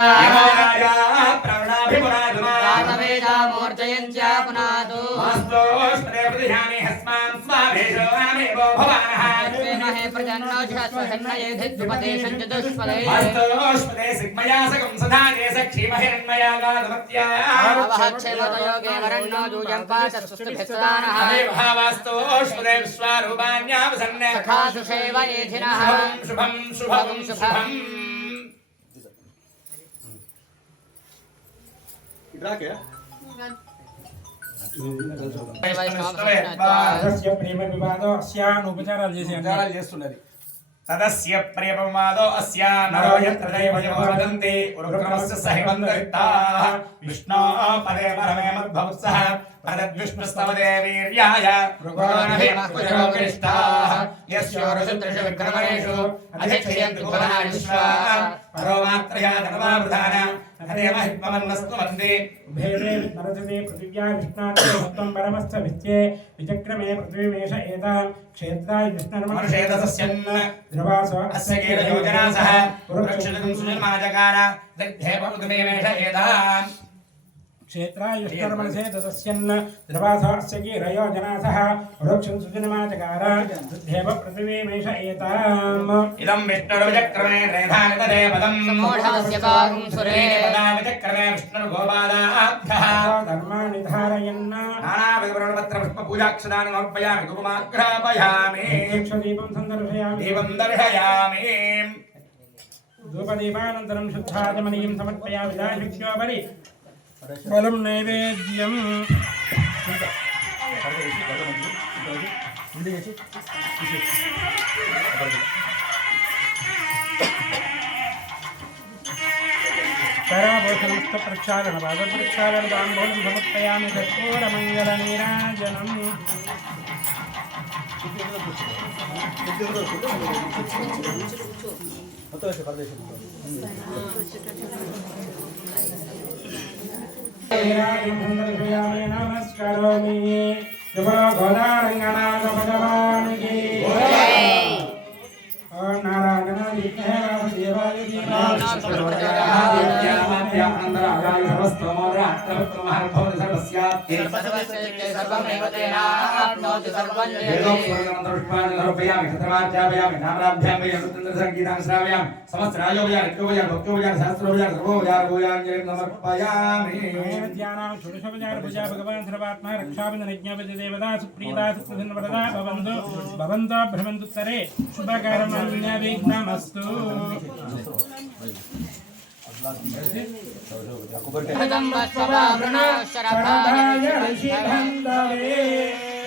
यमराजा प्रवणाभिपुनादुमा रामवेदा मूर्जयन्त्या पुनादु मस्तोष्पदे प्रतिहानि हस्मान् स्वाभेषो नामेवो भवानः महे प्रजन्नोऽध्यास्वसन्नये धिद्युपदे सञ्चतुष्पदे मस्तोष्पदे सिग्मया सकं सधाने सक्षीमहिरण्मया गाधमत्या आवहक्षेमतयोगे वरण्णो दूयं पाचस्तुष्टिभिस्वानः भावास्तोष्पदे विश्वारूपाण्यावसन्न सखासु सेवयेधिनः शुभं शुभं शुभम् तदस्य प्रियपमादो अस्या नरो यत्र दैवयो वदन्ति उरुक्रमस्य सहिवन्दरिक्ताः विष्णो पदे परमे मद्भवत्सः पदद्विष्णुस्तवदे वीर्याय ऋगोणभिमकुजरोगरिष्ठाः यस्योरुषुत्रिषु विक्रमणेषु अधिक्षयन्ति भुवना विश्वा परो मात्रया धनवावृधान हरेमहित्वमन्नस्तु वन्दे भेदे नरसते पृथिव्या विष्णात्मत्वं परमस्थ भित्ये विचक्रमे पृथ्वीमेष एतां क्षेत्राय विष्णुर्मनुषेदसस्यन् ध्रुवासो अस्य कीलयोजनासः पुरुक्षितं सुजन्माजकार दग्धेव पृथ्वीमेष एताम् क्षेत्राय विष्णुर्मनसे ददस्यन् ध्रुवासस्य कीलयोजनासः पुरुक्षं सुजनमाचकार दग्धेव पृथ्वीमेष एताम् इदं विष्णुर्विचक्रमे रेधानितदे पदं समूढस्य पागं सुरे विचक्रमे विष्णुर्गोपादाभ्यः धर्माणि धारयन् नानाविधवर्णपत्रपुष्पपूजाक्षदानि समर्पयामि धूपमाघ्रापयामि दीपं सन्दर्शयामि दीपं दर्शयामि धूपदीपानन्तरं शुद्धाचमनीयं समर्पयामि दाशिक्योपरि फलं नैवेद्यम् कराभूषणमस्तप्रक्षालनं पादप्रक्षालनं ताम्बूलं समर्पयामि कर्पूरमङ्गलनीराजनम् नमस्कारोमि गोदारंगनाथ भगवान की और नारायण भगवान सर्वात्मा रक्षाबंधन देवता सुप्रीता सुप्रसन्नवरदा भवन्तो भ्रमन्तु तरे शुभकर्मण्य विघ्नमस्तु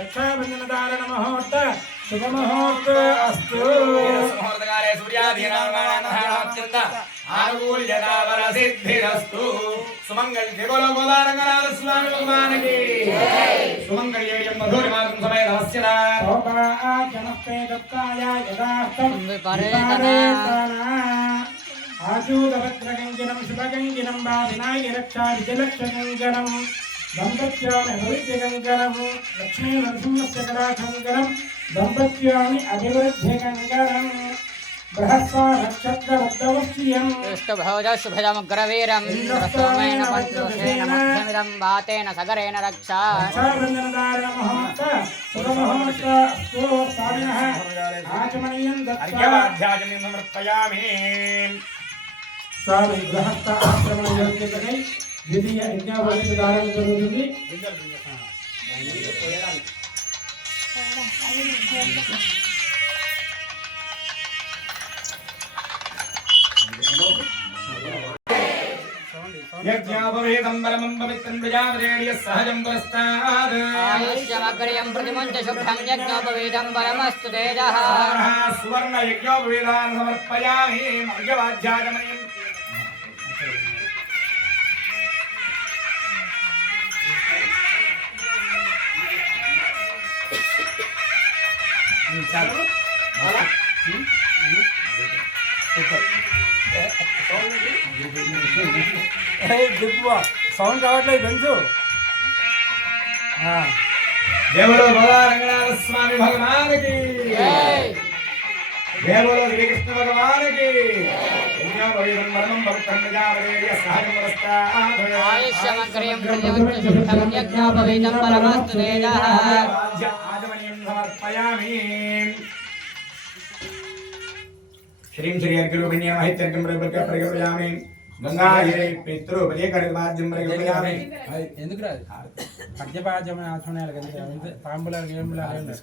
रक्षाबंधन मुहूर्त शुभ मुहूर्त अस्तु आनुकूल्यतावरसिद्धिरस्तु सुमंगल बोलो गोदारंगनाथ स्वामी भगवान की सुमंगल मधुरमातृ समय नमस्यना जनस्ते दत्ताय यदार्थं आचूतभद्रगञ्जनं शुभगञ्जनं वादिनाय रक्षा विजलक्षगञ्जनं दम्पत्यानि अभिवृद्धिगञ्जनं लक्ष्मी नरसिंहस्य कलाकञ्जनं दम्पत्यानि अभिवृद्धिगञ्जनं बृहस्पा नक्षत्रवद्दवश्रियं इष्टभोज शुभदमग्रवीरं रसोमेन पञ्चदशेन मध्यमिदं वातेन सगरेण रक्षा रक्षाबन्धनधारण मुहूर्त शुभमुहूर्त अस्तु स्वामिनः आचमनीयं अर्घ्यमाध्याचमनीं समर्पयामि स्वामी गृहस्थ आश्रमण योग्यते द्वितीय यज्ञावली धारण जरूरी यज्ञापवेदं बलमं पवित्रं प्रजापतेर्यः सहजं पुरस्तात् आयुष्यमग्र्यं प्रतिमुञ्च शुभ्रं यज्ञोपवीतं बलमस्तु तेजः सुवर्ण यज्ञोपवेदान् समर्पयामि अर्घ्यवाध्याचमनीं సౌండ్ రావట్లేదు పెంచు जय बोलो भगवान रंगनाथ स्वामी भगवान की जय बोलो श्री कृष्ण भगवान की यज्ञोपवीतं परमं पवित्रं प्रजापतेर्यः सहजं पुरस्तात् आयुष्यमग्र्यं प्रतिमुञ्च शुभ्रं यज्ञोपवीतं परमस्तु तेजः आचमनीयं समर्पयामि श्रीं श्री अर्घ्यरूपिण्या माहित्यर्घ्यं प्रकल्पयामि गंगायै पितृपदे कर्तवाद्यं प्रकल्पयामि ఎందుకు రాదు అర్ఘ్యపాద్యమైన ఆచరణలు కదా తాంబూలాలు గేమ్లాలు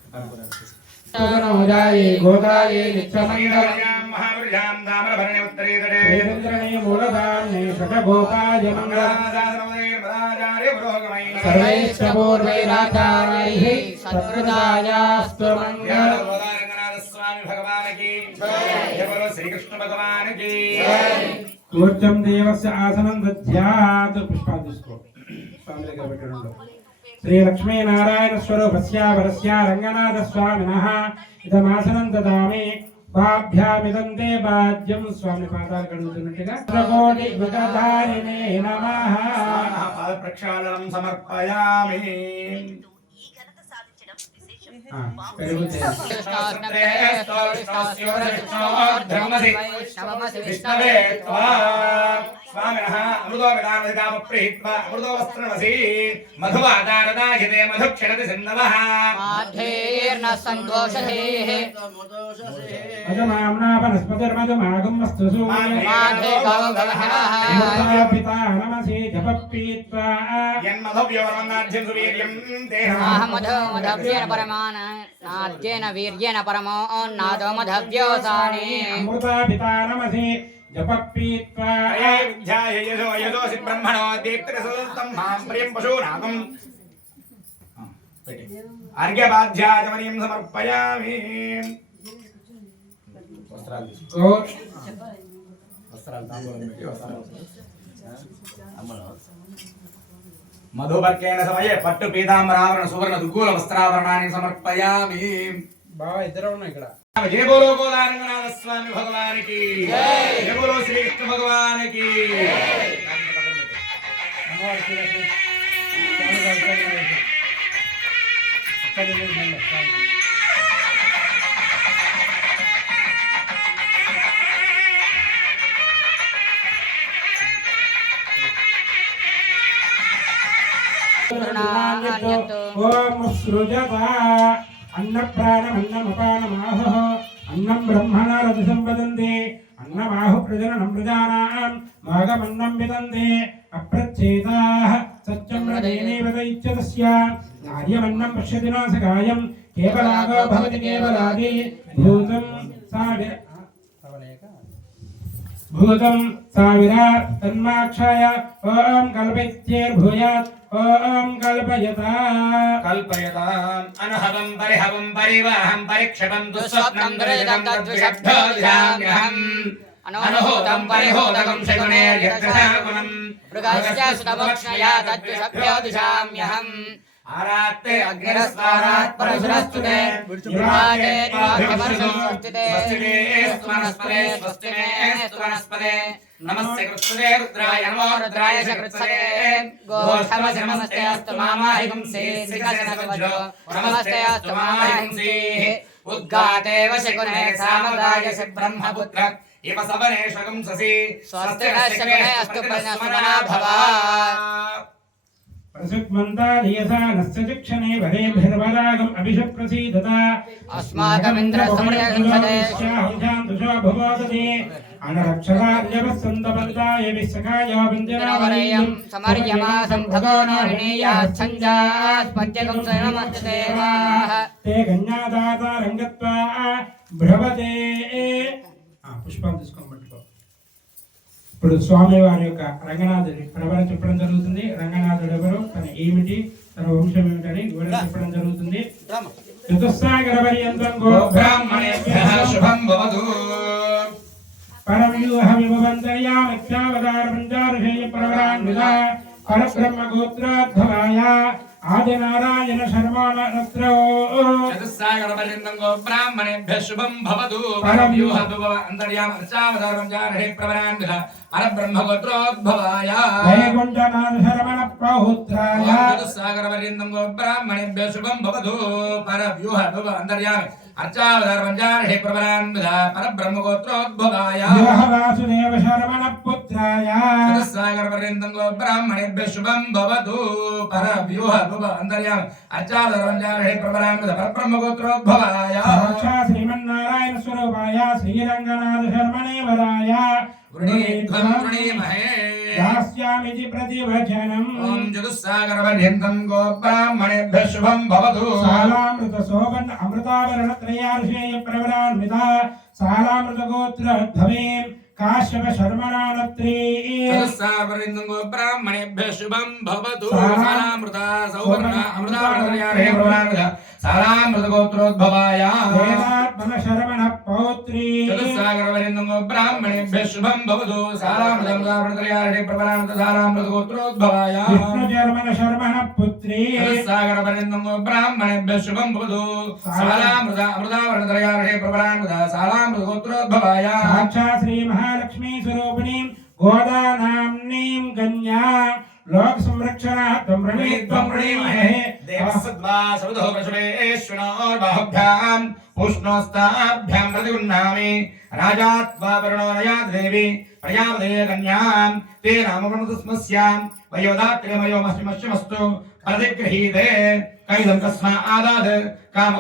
సోనోజాయే గోదాయే నిత్యమంగళం महापुरुषां दामरभरणे उत्तरेतटे వేంద్రనే మూలధాన్యే సకగోపాయ మంగళం सर्वैर्मदाचार्य पुरोगमై సర్వైశ్చ పూర్వైరాచార్యైః సత్కృతాయాస్తు మంగళం स्वामी भगवान की जय बोलो श्री कृष्ण भगवान की కూర్చం దేవస్య ఆసనం దధ్యాత్ పుష్పాలు తీసుకో స్వామి దగ్గర పెట్టడం శ్రీ లక్ష్మీనారాయణ స్వరూపస్య వరస్య రంగనాథ స్వామినః ఇదమాసనం దదామి పాభ్యామిదం తే బాధ్యం స్వామి పాదాలు కడుగుతున్నట్టుగా కోటి విగధారిణే నమః पाद प्रक्षालनं समर्पयामि పెరుగుతే विष्णवे स्वामिनः अमृतो विदानधिकामप्रीत्वा अमृतो वस्त्रमसि मधुवादारदाहिते मधुक्षणति सिन्धवः माध्येर्न सन्तोषधेः अजमाम्ना वनस्पतिर्मधुमागं वस्तु माध्ये गवगवहः पिता नमसि जपपीत्वा यन्मधव्यवरमन्नाद्यं सुवीर्यं तेन मधव्येन परमान् नाद्येन वीर्येण परमो नादो मधव्योसाने अमृता पिता नमसि जपपीत्वा अये विद्याय यशो यशोसि ब्रह्मणो दीप्तिरसुतं मां प्रियं पशूनागम् अर्घ्यपाद्याचमनीयं समर्पयामि मधुपर्केण समये पट्टु पीतांबरावरण सुवर्ण दुर्गुल वस्त्रावरणानि समर्पयामि బావా ఇద్దరు ఉన్నాయి ఇక్కడ जय बोलो गोदारंगनाथ स्वामी भगवान की जय बोलो श्री कृष्ण भगवान की అమ్మవారి శ్రీలక్ష్మి స్వామి గారి ఓం సృజత అన్న ప్రాణమన్నమపానమాహు అన్నం బ్రహ్మణ రథ సంపదంతే అన్నమాహు ప్రజననం ప్రజానాం మాగమన్నం విదంతే అప్రచ్ఛేదాః సత్యం రదేనైవ దైత్యతస్య కార్యమన్నం పశ్యతి నాసకాయం కేవలాగో భవతి కేవలాది భూతం భూతం సావిరా తన్మాక్షాయ ఓం కల్పైత్యేర్భూయాత్ ఓం కల్పయత कल्पयताम् अनहवं परिहवं परिवाहं परिक्षपं दुःस्वप्नं दुरितं तद्विषभ्योऽहम् अनहोतं परिहोतकं शकुनेर्यक्षशाकुनं मृगस्य सुतमोक्ष्णया तद्विषभ्योदिशाम्यहम् आरात्ते अग्निरस्वारात् परशुरस्तुते युवाते द्वाभ्यवर्षं स्वस्तिते स्वस्तिने स्वस्तिने नमस्ते कृत्सुते रुद्राय नमो रुद्राय च कृत्सते गोष्ठमसि नमस्ते अस्तु मामाहिंसे श्रीकर्णवज्रो नमस्ते अस्तु मामाहिंसे उद्गाते वशकुने सामदायसि ब्रह्मपुत्र इव सवनेशगुंससि स्वस्ति नश्यकुने अस्तु प्रज्ञस्मना भव प्रसुक्मन्तादीयसानस्य चक्षणे वरेभिर्वरागम् अभिषप्रसीदत अस्माकमिन्द्रसमृद्धे शान्तुषो भवदति अनरक्षरार्यवसन्तपन्ताय विसखाय वरेयं समर्यमासं भगो नोरिणीयाच्छञ्जास्पत्यकं स्वयमस्तु देवाः ते कन्यादाता रङ्गत्वा भ्रवते पुष्पाలు తీసుకొని పట్టుకో ఇప్పుడు స్వామి వారి యొక్క రంగనాథుడి ప్రవర చెప్పడం జరుగుతుంది రంగనాథుడు ఎవరు తన ఏమిటి తన వంశం ఏమిటని వివరణ చెప్పడం జరుగుతుంది చతుస్సాగర పర్యంతం గో ब्राह्मणेभ्यः शुभं भवतु परमयूह विभवन्तर्यामित्यावतार पञ्चाऋषेय प्रवरान्विता परब्रह्म गोत्रोद्भवाय आदिनारायण शर्माणरत्रो चतुस्सागरपर्यन्तं गो ब्राह्मणेभ्यः शुभं भवतु परव्यूहभुव अन्तर्यामर्चावतारं जानहे प्रवरान्विता परब्रह्मगोत्रोद्भवाय वैकुण्ठनाथ शर्मण प्रहुत्राय चतुस्सागरपर्यन्तं गो ब्राह्मणेभ्यः शुभं भवतु परव्यूहभुव अन्तर्यामि अर्चावतारपञ्चार्हे प्रबलान्विदा परब्रह्मगोत्रोद्भवाय योह वासुदेव शर्मण पुत्राय चतुस्सागरपर्यन्तं गो ब्राह्मणेभ्यः शुभं भवतु परव्यूह भुव अन्तर्याम अर्चावतारपञ्चार्हे प्रबलान्विदा परब्रह्मगोत्रोद्भवाय साक्षात् श्रीमन्नारायण स्वरूपाय श्रीरङ्गनाथ शर्मणे वराय वृणीध्वं वृणीमहे दास्यामिति प्रतिवचनम् ॐ चतुस्सागरपर्यन्तं गो ब्राह्मणेभ्यः शुभं भवतु सालामृत सोबन अमृतावरण त्रयार्षेय प्रवरान्विता सालामृत गोत्र भवेम काश्यप शर्मणानत्री चतुस्सागरपर्यन्तं गो ब्राह्मणेभ्यः शुभं भवतु सालामृता सौवर्ण अमृतावरणत्रयार्षेय प्रबलान्विदा सालामृतगोत्रोद्भवाय वेदात्मन शर्मण पौत्री चतुस्सागरपर्यन्तं गो ब्राह्मणेभ्यः शुभं भवतु सालामृतगोत्रोद्भवाय प्रबलान्विदा सालामृतगोत्रोद्भवाय विष्णु जर्मन शर्मण पुत्री चतुस्सागरपर्यन्तं गो ब्राह्मणेभ्यः शुभं भवतु अमृतावरणत्रयार्षेय प्रबलान्विदा सालामृतगोत्रोद्भवाय साक्षात् श्री महालक्ष्मी स्वरूपिणीं गोदानाम्नीं कन्या लोक संरक्षणार्थं वृणीत्वं वृणीमहे देवसद्वा सविधो प्रसवेश्विनोर्बाहुभ्यां पुष्णोस्ताभ्यां प्रतिगृह्णामि राजात्वा वरुणोदयात् देवी प्रजापते कन्यां ते नामवृणतस्मस्यां वयोदात्र्यमयोमस्मिमश्यमस्तु प्रतिगृहीते कैदं कस्मादाद्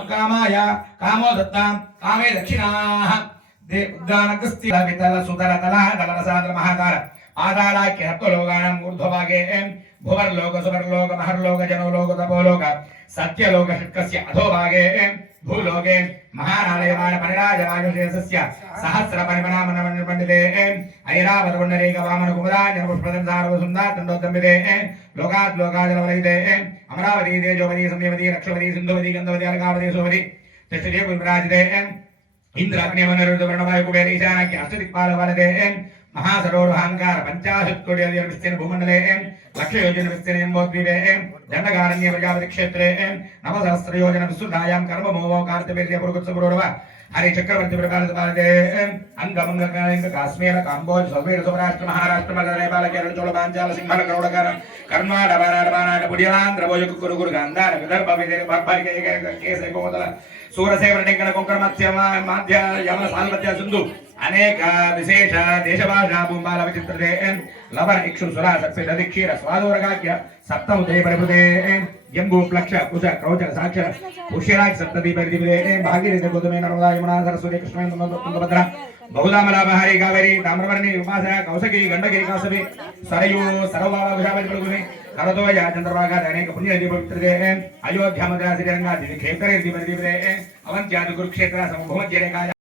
कामाय कामो दत्तां कामे दक्षिणाः उद्दानकस्ति वितल सुतल तलः तलरसादर महाकार आदालाख्य सप्तलोकानाम् ऊर्ध्वभागे भुवर्लोक सुवर्लोक महर्लोक जनोलोक तपोलोक सत्यलोक षट्कस्य अधोभागे भूलोके महानालयमान परिराजराजशेषस्य सहस्र परिमनामनमण्डिते ऐरावत पुण्डरीक वामन कुमुदाय पुष्पदंसारव सुन्दर तण्डोत्तम्बिते लोकात् लोकाजलवलयिते अमरावती तेजोवती संयमती रक्षवती सिन्धुवती गन्धवती अर्कावती सुवती तिष्ठति पुष्पराजिते इंद्राग्निवनरुद्रवर्णवायु कुबेर ईशानाख्य अष्टदिक्पालवलते महासरोरहंकार 50 कोटि विस्तीर्ण भूमंडले लक्ष योजन विस्तीर्ण एम्बोद्वीपे दंडकारण्य प्रजापति क्षेत्रे नवसहस्र योजन विस्तृतायां कर्ममोहो कार्तवीर्य पुरुगुत्सपुरोरव हरि चक्रवर्ती प्रकालते अंगमंगकालिक काश्मीर कांबोज सौवीर सौराष्ट्र महाराष्ट्र मगध नेपाल केरल चोल पांचाल सिंहल करोड़कर कर्नाटक बाराड बुडियालांध्र भोजक कुरुगुर गांधार विदर्भ विदर्भ केस गोदल सूरसेवन टेंकन कोंकण मध्य यमन साल्वत्य सिंधु अनेक विशेष देशभाषा भूमाल विचित्रते लवन इक्षु सुरा सक्षित दीक्षीर स्वादोरगाख्य सप्तम उदय परिभृते जम्बू प्लक्ष कुश क्रौच साक्षर पुष्यराज सप्तदी परिधिपदे भागीरथी गोतमे नर्मदा यमुना सरस्वती कृष्ण तुंगभद्रा बहुधामलाबहारी कावेरी ताम्रवर्णी उपासा कौसकी गंडकी कासवी सरयू सरवाला गुजावती प्रभुने करतोया चंद्रभागा अनेक पुण्य नदी पवित्रते अयोध्या मद्रा श्रीरंगा क्षेत्र परिधिपदे अवंत्यादि कुरुक्षेत्र समभूमज्यरेखाय